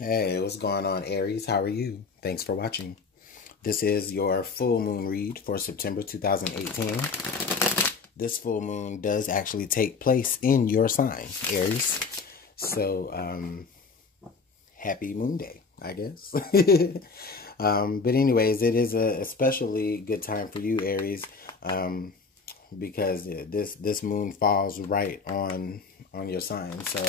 Hey, what's going on, Aries? How are you? Thanks for watching. This is your full moon read for September 2018. This full moon does actually take place in your sign, Aries. So, happy moon day, I guess. But anyways, it is a especially good time for you, Aries, because this moon falls right on your sign. So,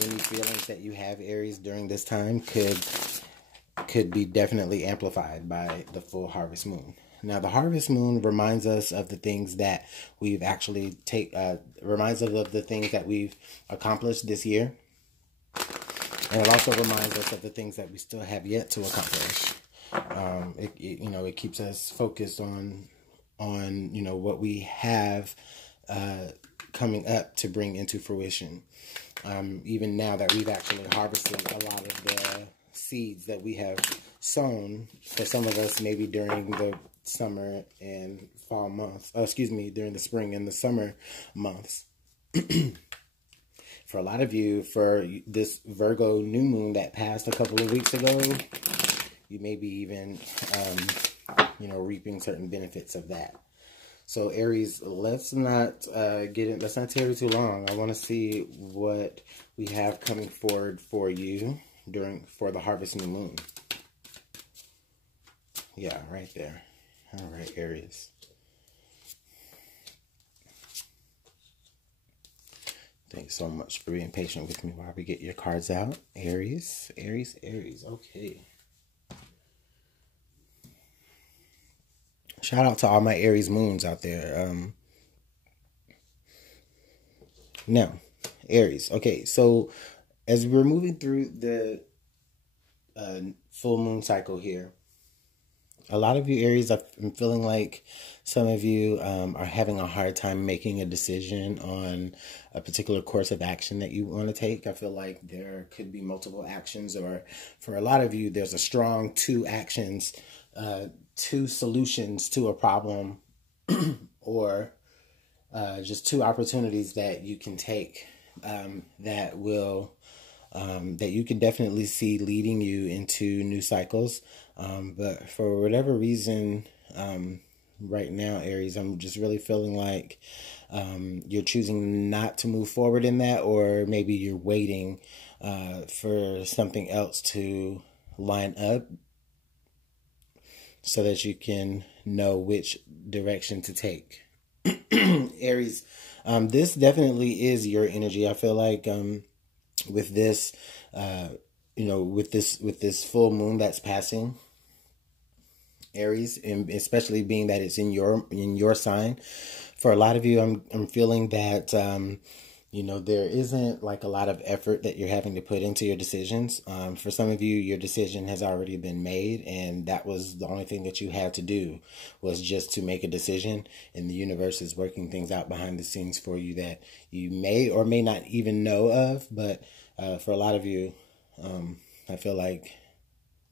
any feelings that you have, Aries, during this time could be definitely amplified by the full harvest moon. Now, the harvest moon reminds us of the things that we've actually reminds us of the things that we've accomplished this year, and it also reminds us of the things that we still have yet to accomplish. It keeps us focused on what we have coming up to bring into fruition. Even now that we've actually harvested a lot of the seeds that we have sown, for some of us maybe during the summer and fall months, during the spring and the summer months. For a lot of you, for this Virgo new moon that passed a couple of weeks ago, you may be even, reaping certain benefits of that. So Aries, let's not tarry too long. I want to see what we have coming forward for you for the harvest new moon. Yeah, right there. All right, Aries. Thanks so much for being patient with me while we get your cards out. Aries, Aries, Aries. Okay. Shout out to all my Aries moons out there. Now, Aries. Okay, so as we're moving through the full moon cycle here, a lot of you Aries, I'm feeling like some of you are having a hard time making a decision on a particular course of action that you want to take. I feel like there could be multiple actions, or for a lot of you, there's a strong two actions, two solutions to a problem, or just two opportunities that you can take that you can definitely see leading you into new cycles. But for whatever reason, right now, Aries, I'm just really feeling like you're choosing not to move forward in that, or maybe you're waiting for something else to line up so that you can know which direction to take. Aries, this definitely is your energy. I feel like with this, with this full moon that's passing, Aries, and especially being that it's in your sign, for a lot of you, I'm feeling that there isn't like a lot of effort that you're having to put into your decisions. For some of you, your decision has already been made, and that was the only thing that you had to do, was just to make a decision, and the universe is working things out behind the scenes for you that you may or may not even know of. But for a lot of you, I feel like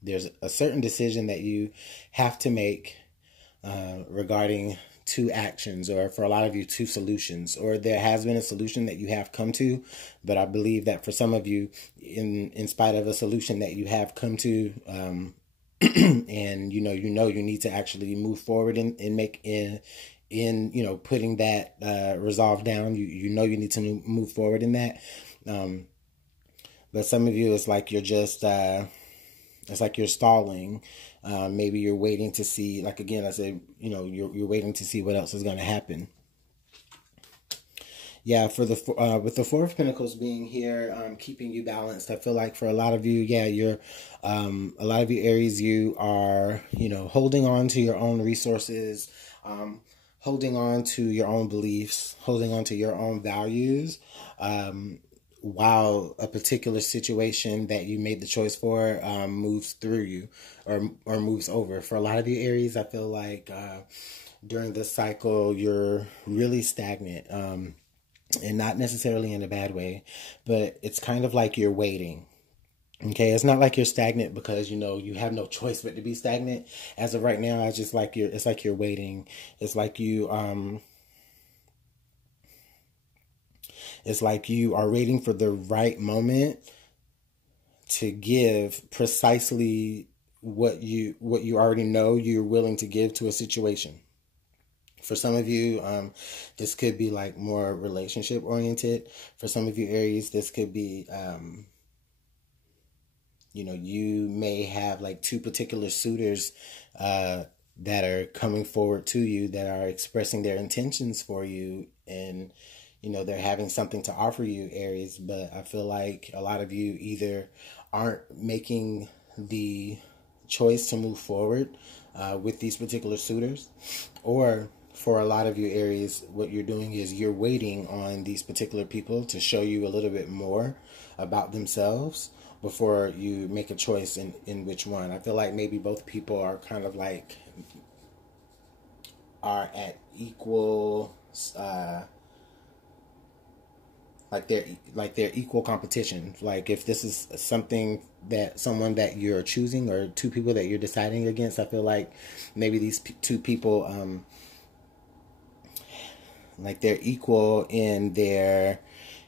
there's a certain decision that you have to make regarding two actions, or for a lot of you, two solutions, or there has been a solution that you have come to. But I believe that for some of you, in spite of a solution that you have come to, and you need to actually move forward and make in putting that resolve down. You need to move forward in that. But some of you, it's like you're just it's like you're stalling. Maybe you're waiting to see, like, again, I said, you're waiting to see what else is going to happen. Yeah, for the with the Four of Pentacles being here, keeping you balanced. I feel like for a lot of you, you're a lot of you Aries, you are holding on to your own resources, holding on to your own beliefs, holding on to your own values. While a particular situation that you made the choice for moves through you, or moves over. For a lot of you Aries, I feel like during this cycle, you're really stagnant, and not necessarily in a bad way, but it's kind of like you're waiting. Okay, it's not like you're stagnant because you have no choice but to be stagnant. As of right now, it's like you're waiting. It's like you It's like you are waiting for the right moment to give precisely what you already know you're willing to give to a situation. For some of you, this could be like more relationship oriented. For some of you Aries, this could be, you may have like two particular suitors that are coming forward to you, that are expressing their intentions for you, and they're having something to offer you, Aries. But I feel like a lot of you either aren't making the choice to move forward with these particular suitors, or for a lot of you Aries, what you're doing is you're waiting on these particular people to show you a little bit more about themselves before you make a choice in which one. I feel like maybe both people are kind of like are at equal they're equal competition. Like if this is someone that you're choosing, or two people that you're deciding against, I feel like maybe these two people like they're equal in their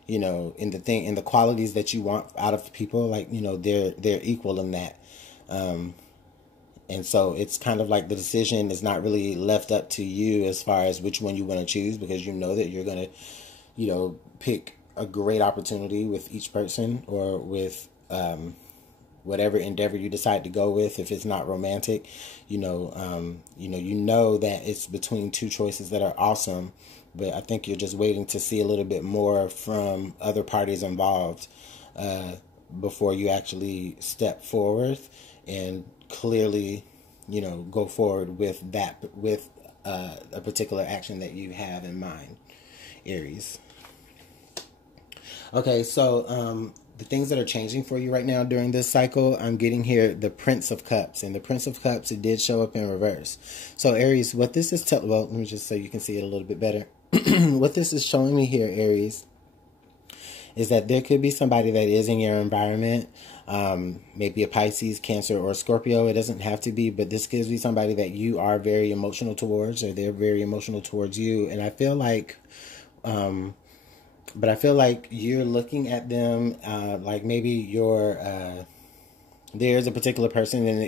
in the qualities that you want out of people. Like they're equal in that, and so it's kind of like the decision is not really left up to you as far as which one you want to choose, because you know that you're going to pick a great opportunity with each person, or with whatever endeavor you decide to go with. If it's not romantic, you know that it's between two choices that are awesome. But I think you're just waiting to see a little bit more from other parties involved before you actually step forward and clearly, go forward with a particular action that you have in mind, Aries. Okay, so the things that are changing for you right now during this cycle, I'm getting here the Prince of Cups. And the Prince of Cups, it did show up in reverse. So Aries, what this is well, let me just so you can see it a little bit better. What this is showing me here, Aries, is that there could be somebody that is in your environment, maybe a Pisces, Cancer, or Scorpio. It doesn't have to be, but this could be somebody that you are very emotional towards, or they're very emotional towards you. And I feel like, but I feel like you're looking at them like maybe there's a particular person, and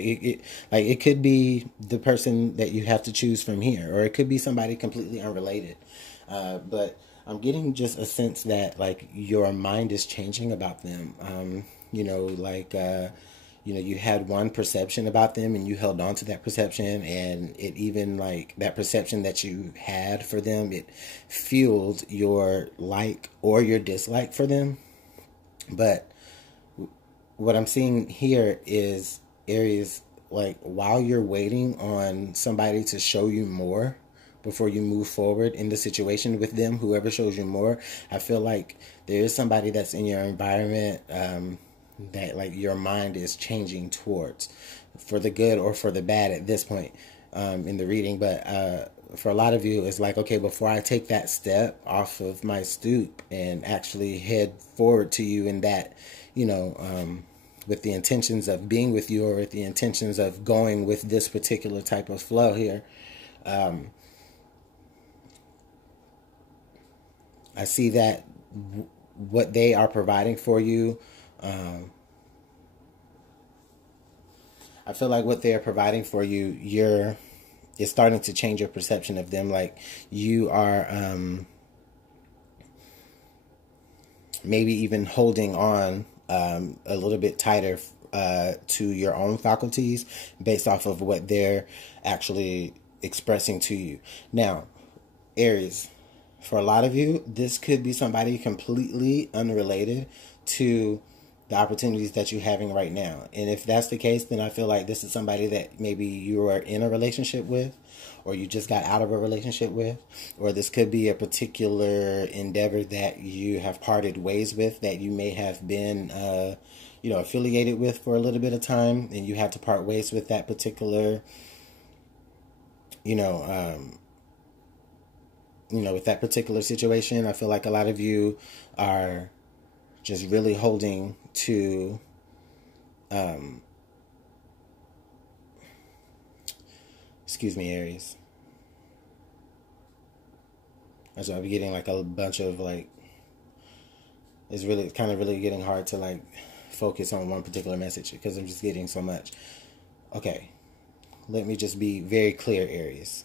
it could be the person that you have to choose from here, or it could be somebody completely unrelated. But I'm getting just a sense that like your mind is changing about them. You had one perception about them and you held on to that perception, and it even like that perception that you had for them, it fueled your like or your dislike for them. But what I'm seeing here is, Aries, like while you're waiting on somebody to show you more before you move forward in the situation with them, whoever shows you more, I feel like there is somebody that's in your environment that like your mind is changing towards, for the good or for the bad at this point in the reading. But for a lot of you, it's like, okay, before I take that step off of my stoop and actually head forward to you in that, with the intentions of being with you, or with the intentions of going with this particular type of flow here, I see that what they are providing for you, I feel like what they are providing for you, it's starting to change your perception of them. Like you are maybe even holding on a little bit tighter to your own faculties based off of what they're actually expressing to you. Now, Aries, for a lot of you, this could be somebody completely unrelated to the opportunities that you're having right now. And if that's the case, then I feel like this is somebody that maybe you are in a relationship with, or you just got out of a relationship with, or this could be a particular endeavor that you have parted ways with, that you may have been affiliated with for a little bit of time, and you had to part ways with that particular with that particular situation. I feel like a lot of you are just really holding to excuse me, Aries. So I'm getting like a bunch of like, it's really kind of really getting hard to like focus on one particular message because I'm just getting so much. Okay, let me just be very clear, Aries.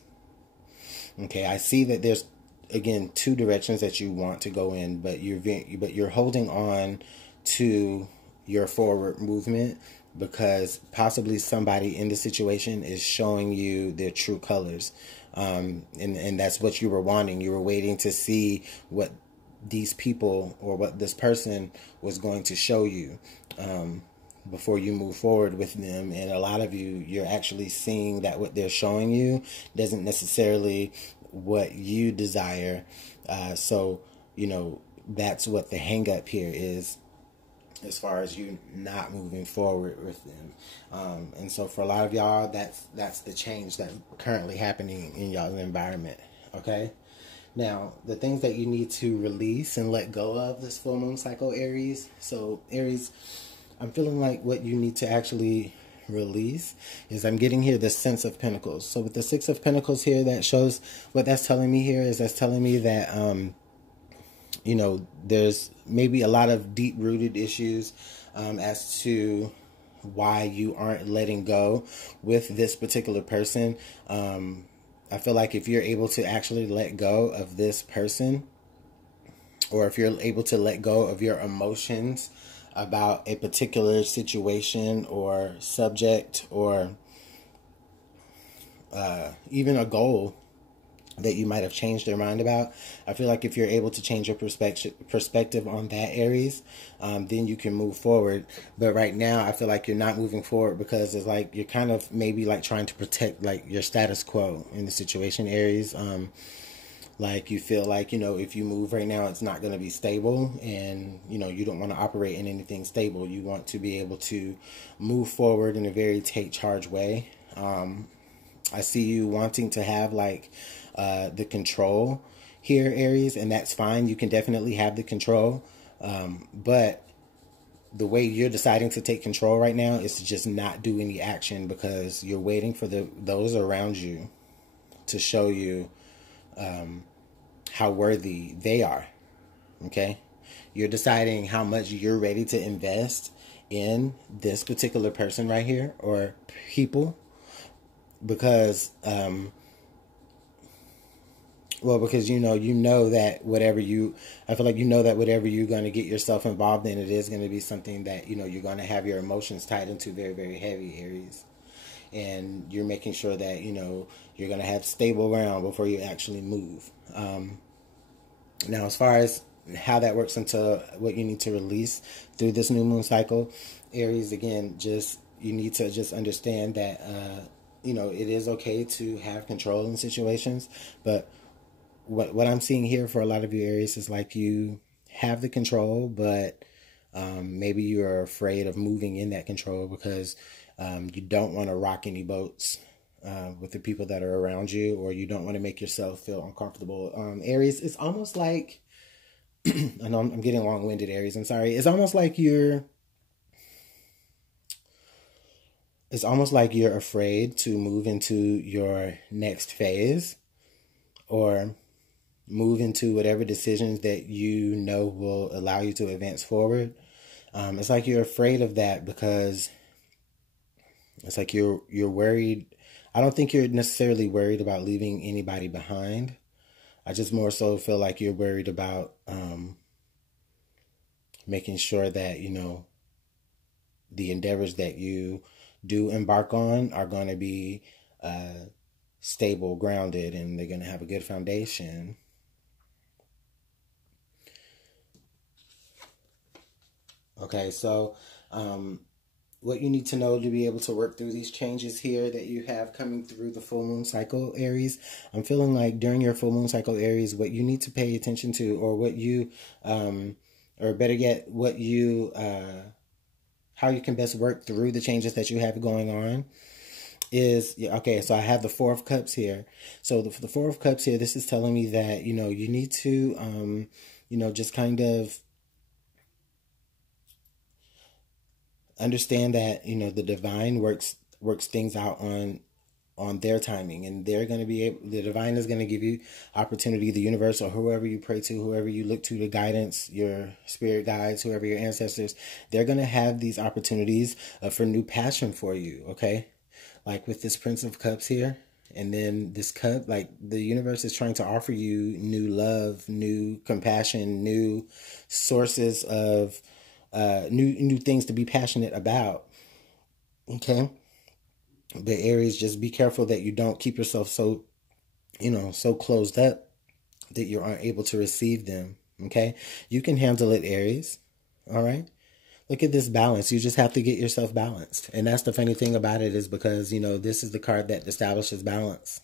Okay, I see that there's, again, two directions that you want to go in, but you're holding on to your forward movement because possibly somebody in the situation is showing you their true colors. And that's what you were wanting. You were waiting to see what these people or what this person was going to show you before you move forward with them. And a lot of you're actually seeing that what they're showing you doesn't necessarily what you desire. So, that's what the hang up here is, as far as you not moving forward with them. And so for a lot of y'all, that's the change that's currently happening in y'all's environment. Okay. Now, the things that you need to release and let go of this full moon cycle, Aries. So Aries, I'm feeling like what you need to actually release is, I'm getting here the Six of Pentacles. So with the Six of Pentacles here, that shows what that's telling me here is that's telling me that there's maybe a lot of deep-rooted issues as to why you aren't letting go with this particular person. I feel like if you're able to actually let go of this person, or if you're able to let go of your emotions about a particular situation or subject, or even a goal that you might have changed your mind about, I feel like if you're able to change your perspective on that, Aries, then you can move forward. But right now, I feel like you're not moving forward because it's like you're kind of maybe like trying to protect like your status quo in the situation, Aries. Like you feel like, if you move right now, it's not going to be stable, and, you don't want to operate in anything stable. You want to be able to move forward in a very take charge way. I see you wanting to have like the control here, Aries, and that's fine. You can definitely have the control. But the way you're deciding to take control right now is to just not do any action because you're waiting for those around you to show you how worthy they are. Okay? You're deciding how much you're ready to invest in this particular person right here, or people, because because you know that whatever I feel like that whatever you're going to get yourself involved in, it is going to be something that you're going to have your emotions tied into very, very heavy, Aries. And you're making sure that you're going to have stable ground before you actually move. Now, as far as how that works into what you need to release through this new moon cycle, Aries, again, you need to just understand that it is okay to have control in situations, but what I'm seeing here for a lot of you, Aries, is like you have the control, but maybe you're afraid of moving in that control because you don't want to rock any boats with the people that are around you, or you don't want to make yourself feel uncomfortable. Aries, it's almost like, I know I'm getting long-winded, Aries, I'm sorry. It's almost like you're afraid to move into your next phase, or move into whatever decisions that will allow you to advance forward. It's like you're afraid of that because it's like you're worried. I don't think you're necessarily worried about leaving anybody behind. I just more so feel like you're worried about making sure that, the endeavors that you do embark on are going to be stable, grounded, and they're going to have a good foundation. Okay, so what you need to know to be able to work through these changes here that you have coming through the full moon cycle, Aries, I'm feeling like during your full moon cycle, Aries, what you need to pay attention to, or what you, or better yet, what you, how you can best work through the changes that you have going on is, okay, so I have the Four of Cups here. So the Four of Cups here, this is telling me that, you need to, just kind of understand that, the divine works things out on on their timing, and they're going to be able, the divine is going to give you opportunity, the universe or whoever you pray to, whoever you look to, the guidance, your spirit guides, whoever your ancestors, they're going to have these opportunities for new passion for you. Okay. Like with this Prince of Cups here, and then this cup, like the universe is trying to offer you new love, new compassion, new sources of new things to be passionate about. Okay. But Aries, just be careful that you don't keep yourself so, so closed up that you aren't able to receive them. Okay. You can handle it, Aries. All right. Look at this balance. You just have to get yourself balanced. And that's the funny thing about it, is because, this is the card that establishes balance.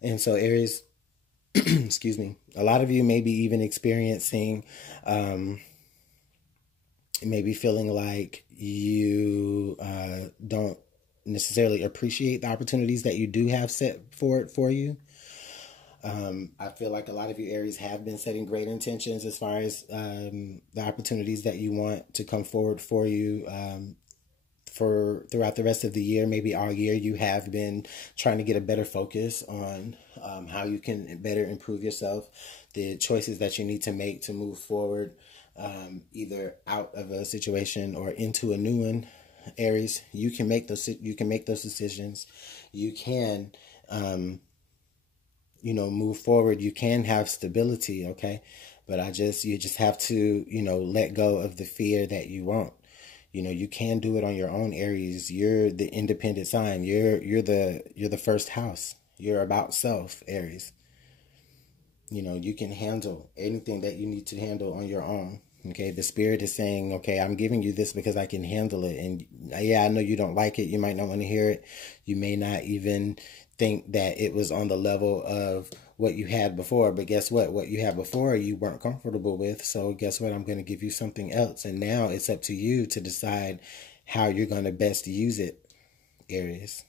And so Aries, excuse me, a lot of you may be even experiencing, maybe feeling like you don't necessarily appreciate the opportunities that you do have set forward for you. I feel like a lot of you Aries have been setting great intentions as far as the opportunities that you want to come forward for you for throughout the rest of the year. Maybe all year you have been trying to get a better focus on how you can better improve yourself, the choices that you need to make to move forward, either out of a situation or into a new one. Aries, you can make those decisions. You can move forward. You can have stability, okay? But you just have to, let go of the fear that you won't. You can do it on your own, Aries. You're the independent sign. You're the first house. You're about self, Aries. You can handle anything that you need to handle on your own. Okay, the spirit is saying, okay, I'm giving you this because I can handle it. And yeah, I know you don't like it. You might not want to hear it. You may not even think that it was on the level of what you had before. But guess what? What you had before, you weren't comfortable with. So guess what? I'm going to give you something else. And now it's up to you to decide how you're going to best use it, Aries.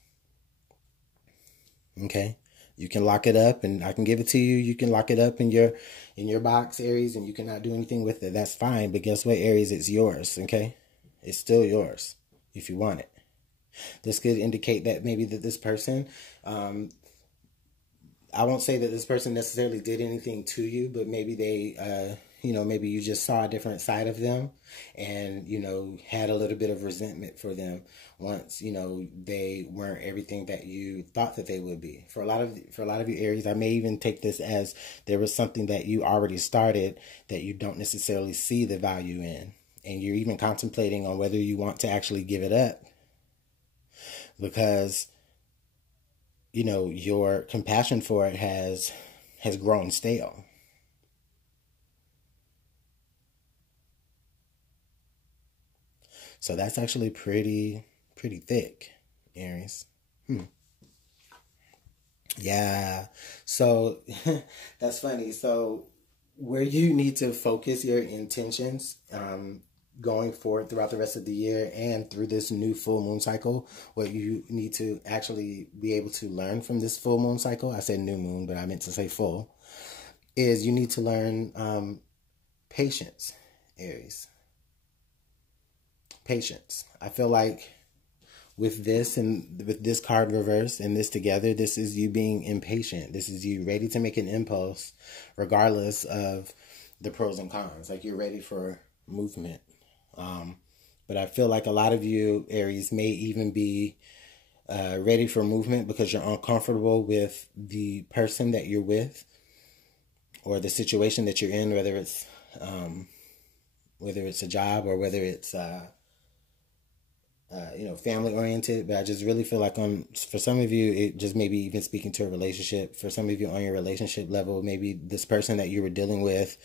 Okay? You can lock it up and I can give it to you. You can lock it up in your box, Aries, and you cannot do anything with it. That's fine. But guess what, Aries? It's yours, okay? It's still yours if you want it. This could indicate that maybe that this person, I won't say that this person necessarily did anything to you, but maybe they, maybe you just saw a different side of them and, had a little bit of resentment for them once, they weren't everything that you thought that they would be. For a lot of you Aries, I may even take this as there was something that you already started that you don't necessarily see the value in. And you're even contemplating on whether you want to actually give it up because, your compassion for it has grown stale. So that's actually pretty thick, Aries. Yeah. So that's funny. So where you need to focus your intentions, going forward throughout the rest of the year and through this new full moon cycle, what you need to actually be able to learn from this full moon cycle, I said new moon, but I meant to say full, is you need to learn patience, Aries. Patience. I feel like with this and with this card reverse and this together, this is you being impatient. This is you ready to make an impulse regardless of the pros and cons. Like you're ready for movement. But I feel like a lot of you Aries may even be ready for movement because you're uncomfortable with the person that you're with or the situation that you're in, whether it's a job or whether it's family oriented. But I just really feel like for some of you, it just maybe even speaking to a relationship. For some of you on your relationship level, maybe this person that you were dealing with,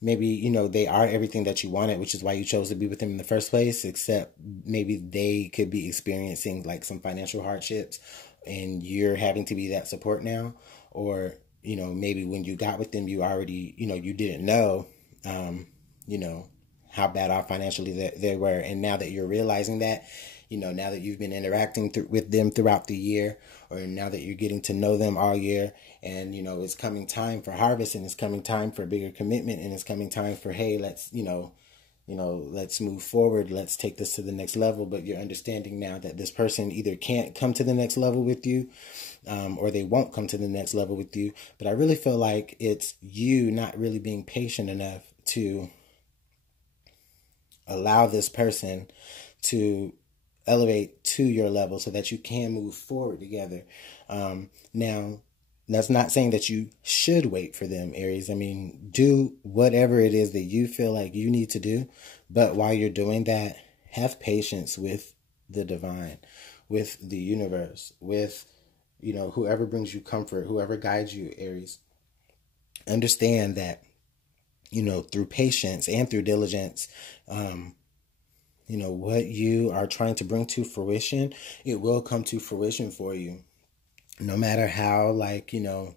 maybe, they are everything that you wanted, which is why you chose to be with them in the first place, except maybe they could be experiencing like some financial hardships and you're having to be that support now. Or, maybe when you got with them, you already, you didn't know, how bad off financially they were. And now that you're realizing that, now that you've been interacting with them throughout the year, or now that you're getting to know them all year, and, it's coming time for harvest and it's coming time for bigger commitment and it's coming time for, hey, let's, you know, let's move forward, let's take this to the next level. But you're understanding now that this person either can't come to the next level with you, or they won't come to the next level with you. But I really feel like it's you not really being patient enough to allow this person to elevate to your level so that you can move forward together. Now, that's not saying that you should wait for them, Aries. I mean, do whatever it is that you feel like you need to do. But while you're doing that, have patience with the divine, with the universe, with, you know, whoever brings you comfort, whoever guides you, Aries. Understand that, you know, through patience and through diligence, you know, what you are trying to bring to fruition, it will come to fruition for you. No matter how, like, you know,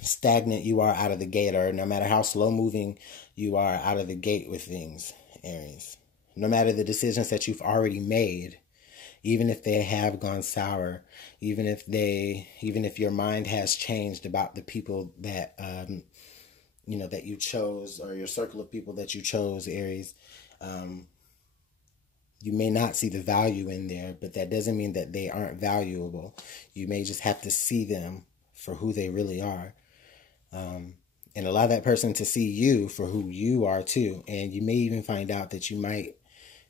stagnant you are out of the gate, or no matter how slow moving you are out of the gate with things, Aries. No matter the decisions that you've already made, even if they have gone sour, even if your mind has changed about the people that, you know, that you chose, or your circle of people that you chose, Aries, you may not see the value in there, but that doesn't mean that they aren't valuable. You may just have to see them for who they really are. And allow that person to see you for who you are too. And you may even find out that you might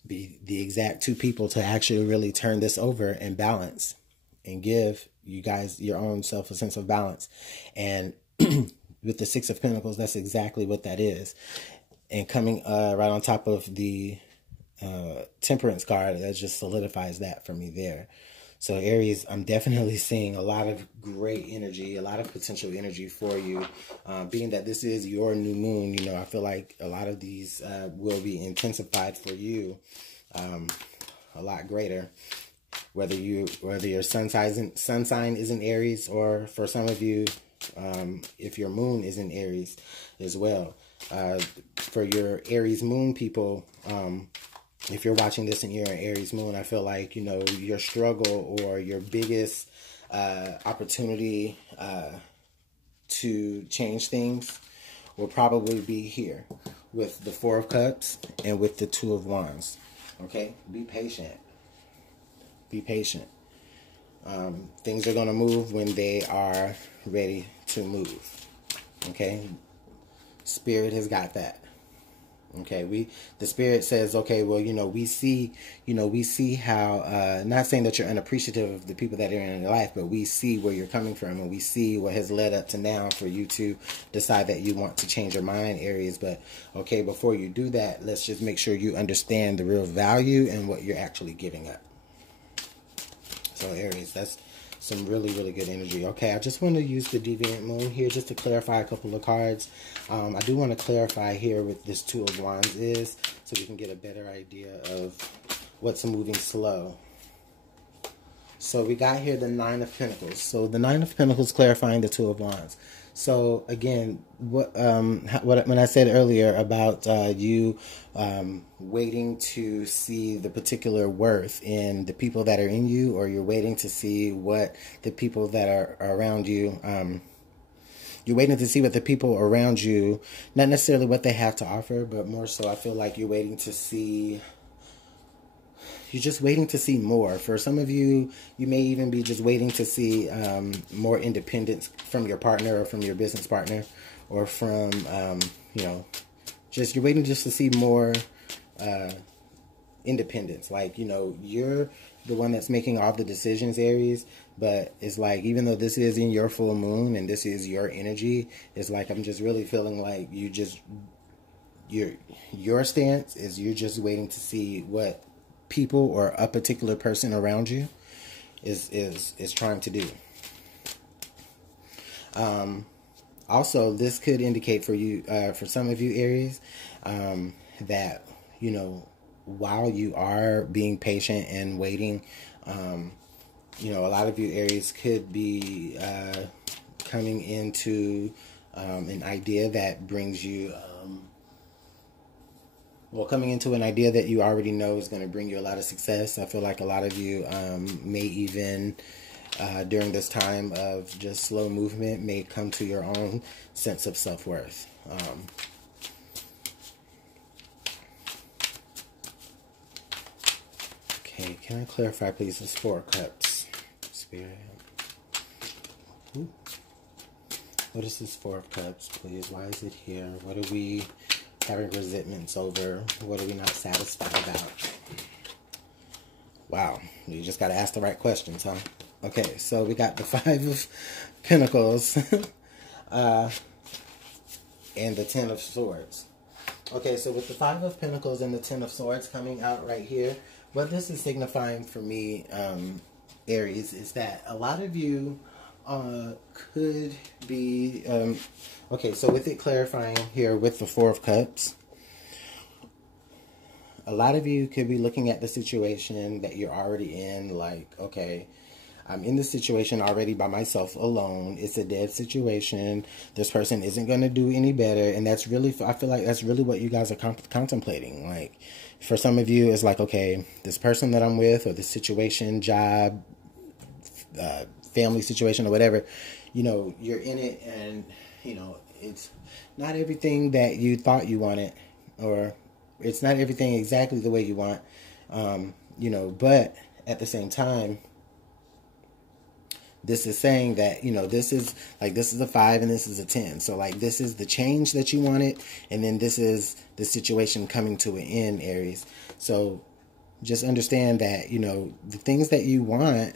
be the exact two people to actually really turn this over and balance and give you guys your own self a sense of balance. And with the Six of Pentacles, that's exactly what that is. And coming right on top of the Temperance card, that just solidifies that for me there. So Aries, I'm definitely seeing a lot of great energy, a lot of potential energy for you. Being that this is your new moon, you know, I feel like a lot of these will be intensified for you a lot greater. Whether your sun sign is in Aries, or for some of you, if your moon is in Aries as well. For your Aries moon people, if you're watching this and you're an Aries moon, I feel like, you know, your struggle or your biggest opportunity to change things will probably be here with the Four of Cups and with the Two of Wands. Okay? Be patient. Be patient. Things are going to move when they are ready to move. Okay? Spirit has got that. Okay, the Spirit says, okay, well, you know, we see how, not saying that you're unappreciative of the people that are in your life, but we see where you're coming from, and we see what has led up to now for you to decide that you want to change your mind, Aries. But, okay, before you do that, let's just make sure you understand the real value and what you're actually giving up. So, Aries, that's some really, really good energy. Okay, I just want to use the Deviant Moon here just to clarify a couple of cards. I do want to clarify here what this Two of Wands is, so we can get a better idea of what's moving slow. So we got here the Nine of Pentacles. So the Nine of Pentacles clarifying the Two of Wands. So again, when I said earlier about you waiting to see the particular worth in the people that are in you, or you're waiting to see what the people that are around you, you're waiting to see what the people around you, not necessarily what they have to offer, but more so I feel like you're waiting to see. You're just waiting to see more. For some of you, you may even be just waiting to see more independence from your partner, or from your business partner, or from, you know, just you're waiting just to see more independence. Like, you know, you're the one that's making all the decisions, Aries, but it's like, even though this is in your full moon and this is your energy, it's like I'm just really feeling like your stance is you're just waiting to see what people or a particular person around you is trying to do. Also, this could indicate for you, for some of you, Aries, that, you know, while you are being patient and waiting, you know, a lot of you, Aries, could be coming into an idea that brings you coming into an idea that you already know is going to bring you a lot of success. I feel like a lot of you may even, during this time of just slow movement, may come to your own sense of self-worth. Okay, can I clarify, please? This Four of Cups. Spirit. Ooh. What is this Four of Cups, please? Why is it here? What are we having resentments over? What are we not satisfied about? Wow, you just got to ask the right questions, huh? Okay, so we got the Five of Pentacles and the Ten of Swords. Okay, so with the Five of Pentacles and the Ten of Swords coming out right here, what this is signifying for me, Aries, is that a lot of you could be... okay, so with it clarifying here with the Four of Cups, a lot of you could be looking at the situation that you're already in, like, okay, I'm in this situation already by myself alone. It's a dead situation. This person isn't going to do any better. And that's really, I feel like that's really what you guys are contemplating. Like, for some of you, it's like, okay, this person that I'm with, or this situation, job, family situation, or whatever, you know, you're in it, and, you know, it's not everything that you thought you wanted, or it's not everything exactly the way you want, you know, but at the same time, this is saying that, you know, this is a 5 and this is a 10. So, like, this is the change that you wanted, and then this is the situation coming to an end, Aries. So, just understand that, you know, the things that you want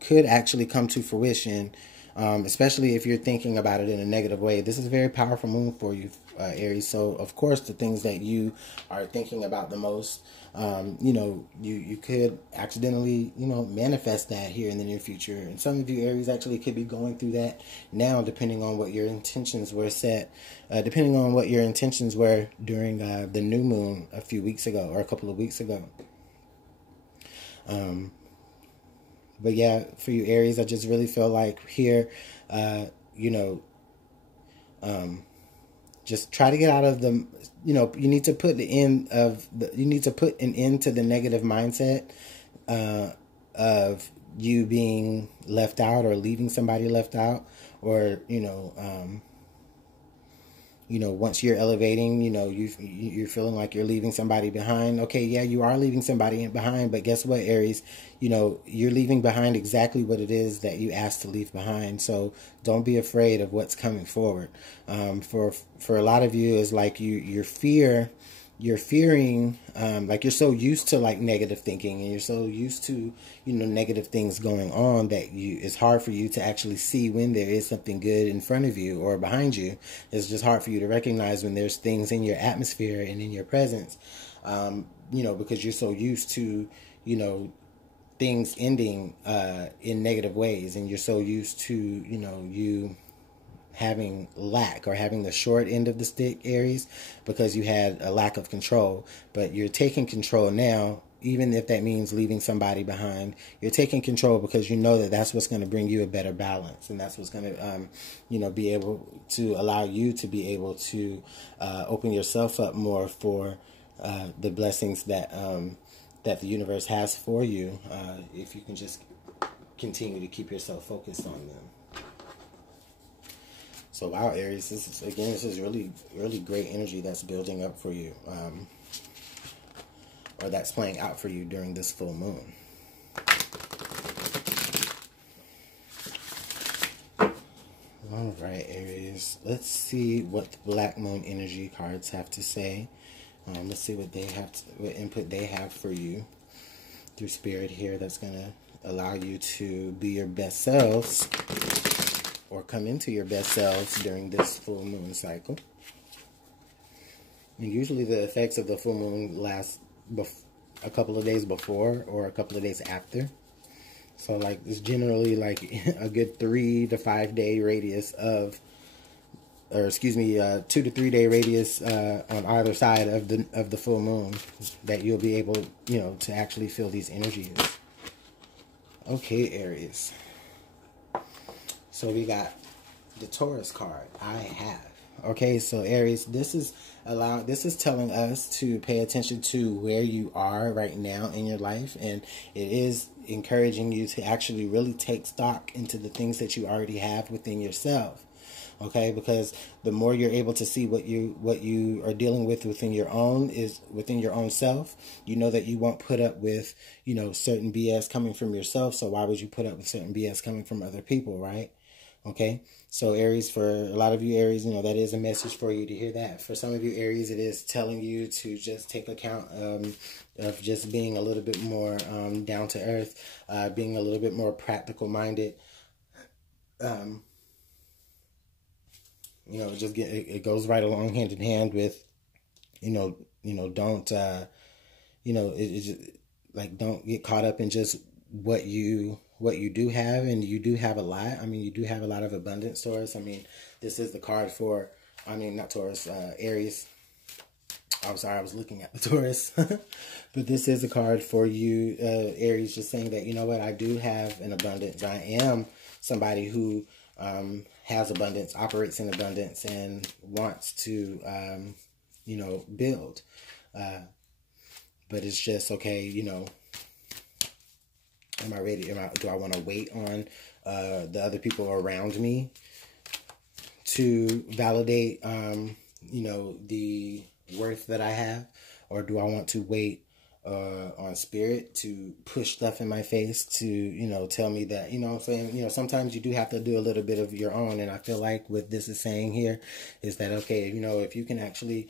could actually come to fruition, especially if you're thinking about it in a negative way. This is a very powerful moon for you, Aries. So, of course, the things that you are thinking about the most, you know, you could accidentally, you know, manifest that here in the near future. And some of you, Aries, actually could be going through that now, depending on what your intentions were set, depending on what your intentions were during the new moon a few weeks ago, or a couple of weeks ago. But yeah, for you, Aries, I just really feel like here, you know, just try to get out of the, you know, you need to put you need to put an end to the negative mindset of you being left out, or leaving somebody left out, or, you know, once you're elevating, you know, you're feeling like you're leaving somebody behind. Okay, yeah, you are leaving somebody behind, but guess what, Aries? You know, you're leaving behind exactly what it is that you asked to leave behind. So don't be afraid of what's coming forward. For a lot of you, it's like you're fearing, like, you're so used to, like, negative thinking, and you're so used to, you know, negative things going on, that it's hard for you to actually see when there is something good in front of you or behind you. It's just hard for you to recognize when there's things in your atmosphere and in your presence, you know, because you're so used to, you know, things ending in negative ways, and you're so used to, you know, you having lack, or having the short end of the stick, Aries, because you had a lack of control. But you're taking control now, even if that means leaving somebody behind. You're taking control because you know that that's what's going to bring you a better balance, and that's what's going to, you know, be able to allow you to be able to open yourself up more for the blessings that that the universe has for you, if you can just continue to keep yourself focused on them. So, wow, Aries, this is really, really great energy that's building up for you, or that's playing out for you during this full moon. All right, Aries, let's see what the Black Moon energy cards have to say. Let's see what they have, what input they have for you through Spirit here, that's going to allow you to be your best selves, or come into your best selves during this full moon cycle. And usually the effects of the full moon last a couple of days before, or a couple of days after. So, like, it's generally like a good 3 to 5 day radius of, or excuse me, 2 to 3 day radius on either side of the full moon, that you'll be able, you know, to actually feel these energies. Okay, Aries. So we got the Taurus card. I have. Okay, so Aries, this is telling us to pay attention to where you are right now in your life, and it is encouraging you to actually really take stock into the things that you already have within yourself. Okay, because the more you're able to see what you are dealing with within your own self, you know that you won't put up with, certain BS coming from yourself. So why would you put up with certain BS coming from other people, right? Okay, so Aries, for a lot of you Aries, that is a message for you to hear that. For some of you Aries, it is telling you to just take account of just being a little bit more down to earth, being a little bit more practical minded. It goes right along hand in hand with, don't, it's just, like, don't get caught up in just what you do have, and you do have a lot. I mean, you do have a lot of abundance, Taurus. I mean, this is the card for, not Taurus, Aries. I'm sorry, I was looking at the Taurus. But this is a card for you, Aries, just saying that, you know what, I do have an abundance. I am somebody who has abundance, operates in abundance, and wants to, build. But it's just, okay, am I ready? Do I want to wait on the other people around me to validate, the worth that I have? Or do I want to wait on spirit to push stuff in my face to, tell me that, I'm saying, sometimes you do have to do a little bit of your own. And I feel like what this is saying here is that, okay, if you can actually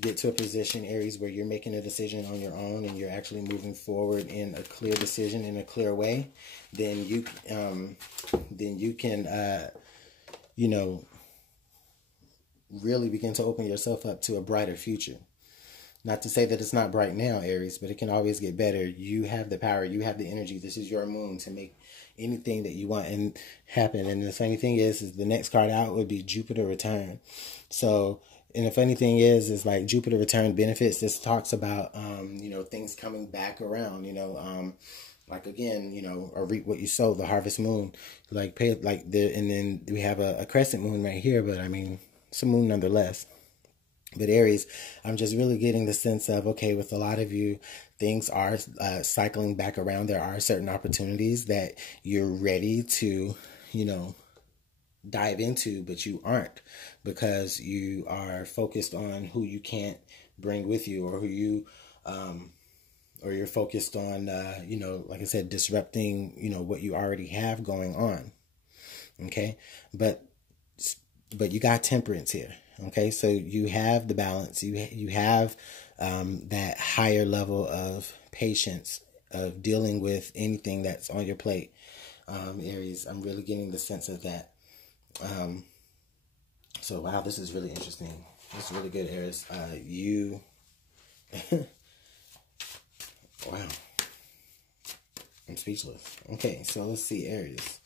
get to a position, Aries, where you're making a decision on your own and you're actually moving forward in a clear decision, in a clear way, then you can, really begin to open yourself up to a brighter future. Not to say that it's not bright now, Aries, but it can always get better. You have the power. You have the energy. This is your moon to make anything that you want and happen. And the funny thing is the next card out would be Jupiter return. So, and the funny thing is like Jupiter return benefits. This talks about, things coming back around, like again, or reap what you sow, the harvest moon, and then we have a crescent moon right here, but I mean, it's a moon nonetheless. But Aries, I'm just really getting the sense of, okay, with a lot of you, things are cycling back around. There are certain opportunities that you're ready to, dive into, but you aren't, because you are focused on who you can't bring with you, or who you, or you're focused on, like I said, disrupting, what you already have going on. Okay. But you got temperance here. Okay, so you have the balance. You have that higher level of patience of dealing with anything that's on your plate, Aries. I'm really getting the sense of that. So wow, this is really interesting. This is really good, Aries. Wow, I'm speechless. Okay, so let's see, Aries.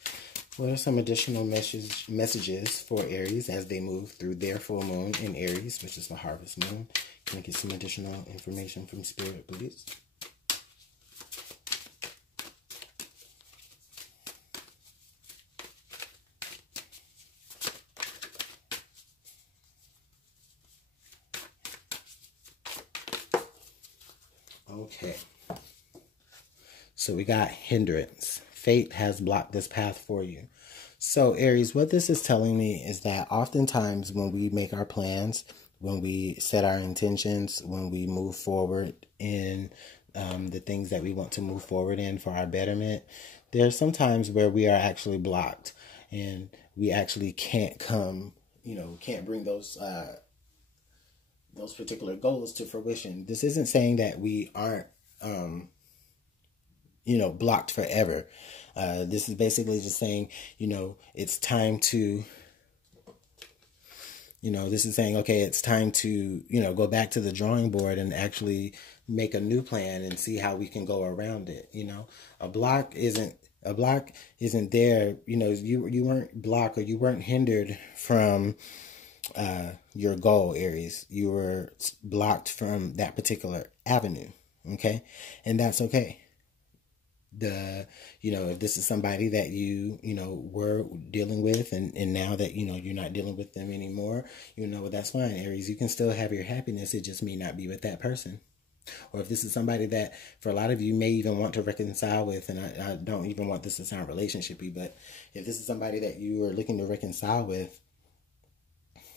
What are some additional messages for Aries as they move through their full moon in Aries, which is the harvest moon? Can I get some additional information from Spirit, please? Okay. So we got hindrance. Fate has blocked this path for you. So Aries, what this is telling me is that oftentimes when we make our plans, when we set our intentions, when we move forward in the things that we want to move forward in for our betterment, there are some times where we are actually blocked and we actually can't can't bring those particular goals to fruition. This isn't saying that we aren't blocked forever. This is basically just saying, it's time to, this is saying, okay, it's time to, go back to the drawing board and actually make a new plan and see how we can go around it. A block isn't there. You weren't blocked, or you weren't hindered from your goal, Aries. You were blocked from that particular avenue. Okay. And that's okay. If this is somebody that you were dealing with, and now that, you're not dealing with them anymore, that's fine, Aries. You can still have your happiness. It just may not be with that person. Or if this is somebody that for a lot of you may even want to reconcile with, and I don't even want this to sound relationshipy, but if this is somebody that you are looking to reconcile with,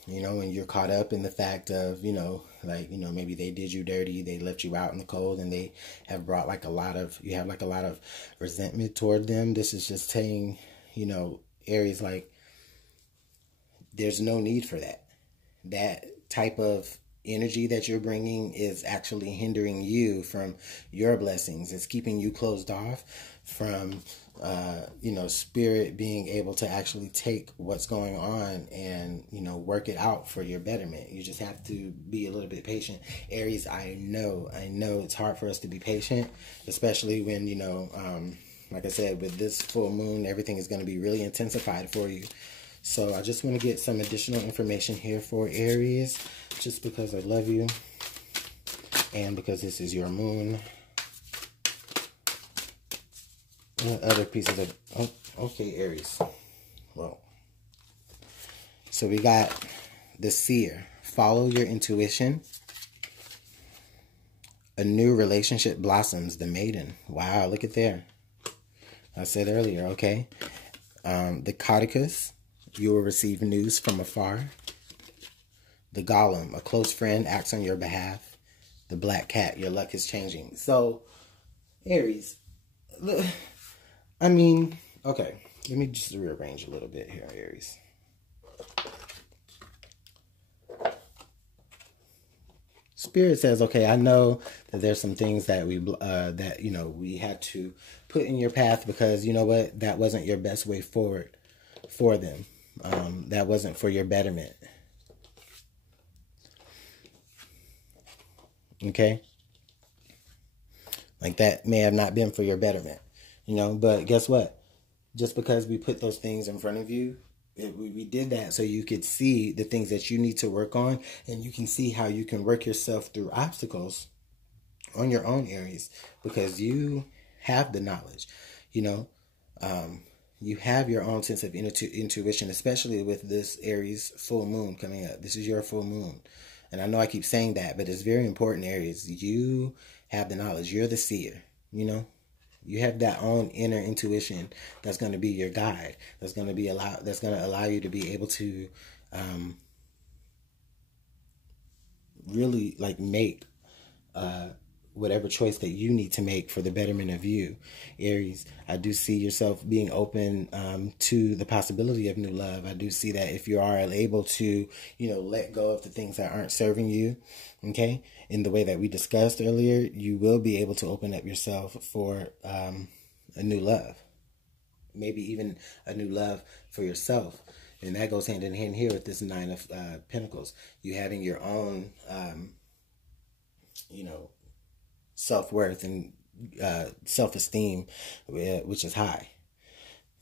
you know, and you're caught up in the fact of, you know, like, you know, maybe they did you dirty, they left you out in the cold, and they have brought like you have like a lot of resentment toward them. This is just saying, you know, Aries, like, there's no need for that. That type of energy that you're bringing is actually hindering you from your blessings. It's keeping you closed off from, you know, spirit being able to actually take what's going on and, you know, work it out for your betterment. You just have to be a little bit patient. Aries, I know it's hard for us to be patient, especially when, you know, like I said, with this full moon, everything is going to be really intensified for you. So I just want to get some additional information here for Aries, just because I love you and because this is your moon. Other pieces of, oh, okay, Aries. Well, so we got the seer. Follow your intuition. A new relationship blossoms. The maiden. Wow, look at there. I said earlier, okay. The Cauticus. You will receive news from afar. The Golem, a close friend, acts on your behalf. The Black Cat, your luck is changing. So, Aries, look, I mean, okay, let me just rearrange a little bit here, Aries. Spirit says, okay, I know that there's some things that you know, we had to put in your path because, you know what, that wasn't your best way forward for them. That wasn't for your betterment. Okay? Like, that may have not been for your betterment. You know, but guess what? Just because we put those things in front of you, we did that so you could see the things that you need to work on, and you can see how you can work yourself through obstacles on your own, Aries, because you have the knowledge, you know. You have your own sense of intuition, especially with this Aries full moon coming up. This is your full moon. And I know I keep saying that, but it's very important, Aries. You have the knowledge. You're the seer, you know. You have that own inner intuition that's going to be your guide. That's going to allow you to be able to really like make whatever choice that you need to make for the betterment of you, Aries. I do see yourself being open to the possibility of new love. I do see that if you are able to, you know, let go of the things that aren't serving you, okay, in the way that we discussed earlier, you will be able to open up yourself for a new love. Maybe even a new love for yourself. And that goes hand in hand here with this Nine of Pentacles. You having your own, you know, self-worth and self-esteem, which is high.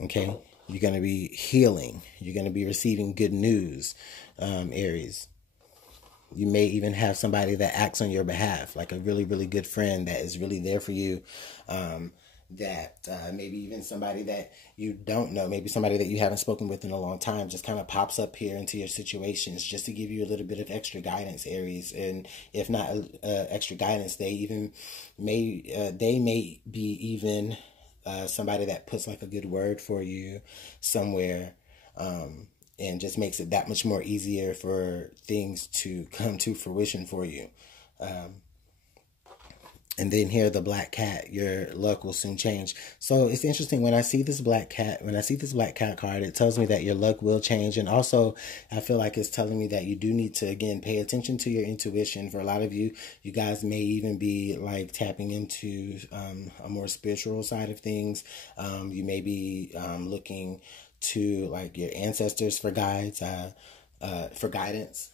Okay? You're going to be healing. You're going to be receiving good news, Aries. You may even have somebody that acts on your behalf, like a really, really good friend that is really there for you. Maybe even somebody that you don't know, maybe somebody that you haven't spoken with in a long time, just kind of pops up here into your situations just to give you a little bit of extra guidance, Aries. And if not extra guidance, they may be even somebody that puts like a good word for you somewhere, and just makes it that much more easier for things to come to fruition for you. And then here, the Black Cat, your luck will soon change. So it's interesting when I see this Black Cat, card, it tells me that your luck will change. And also, I feel like it's telling me that you do need to, again, pay attention to your intuition. For a lot of you, you guys may even be like tapping into a more spiritual side of things. You may be looking to like your ancestors for guides, for guidance.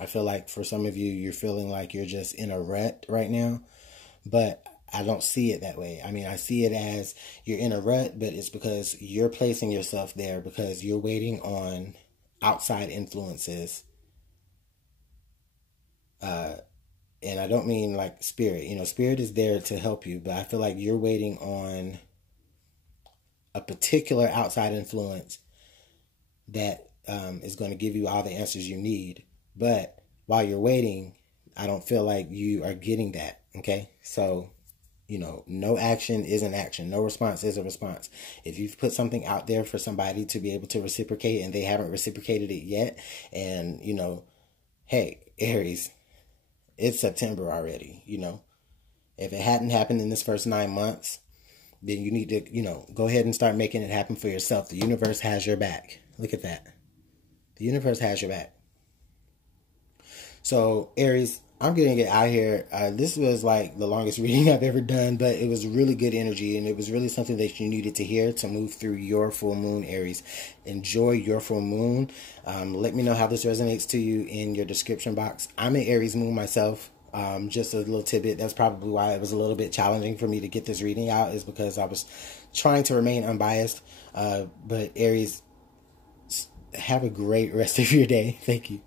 I feel like for some of you, you're feeling like you're just in a rut right now, but I don't see it that way. I mean, I see it as you're in a rut, but it's because you're placing yourself there because you're waiting on outside influences. And I don't mean like spirit. You know, spirit is there to help you, but I feel like you're waiting on a particular outside influence that is going to give you all the answers you need. But while you're waiting, I don't feel like you are getting that. Okay. So, you know, no action is an action. No response is a response. If you've put something out there for somebody to be able to reciprocate and they haven't reciprocated it yet, and, you know, hey, Aries, it's September already, you know. If it hadn't happened in this first 9 months, then you need to, you know, go ahead and start making it happen for yourself. The universe has your back. Look at that. The universe has your back. So, Aries, I'm getting it out here. This was like the longest reading I've ever done, but it was really good energy, and it was really something that you needed to hear to move through your full moon, Aries. Enjoy your full moon. Let me know how this resonates to you in your description box. I'm an Aries moon myself. Just a little tidbit. That's probably why it was a little bit challenging for me to get this reading out, is because I was trying to remain unbiased. But Aries, have a great rest of your day. Thank you.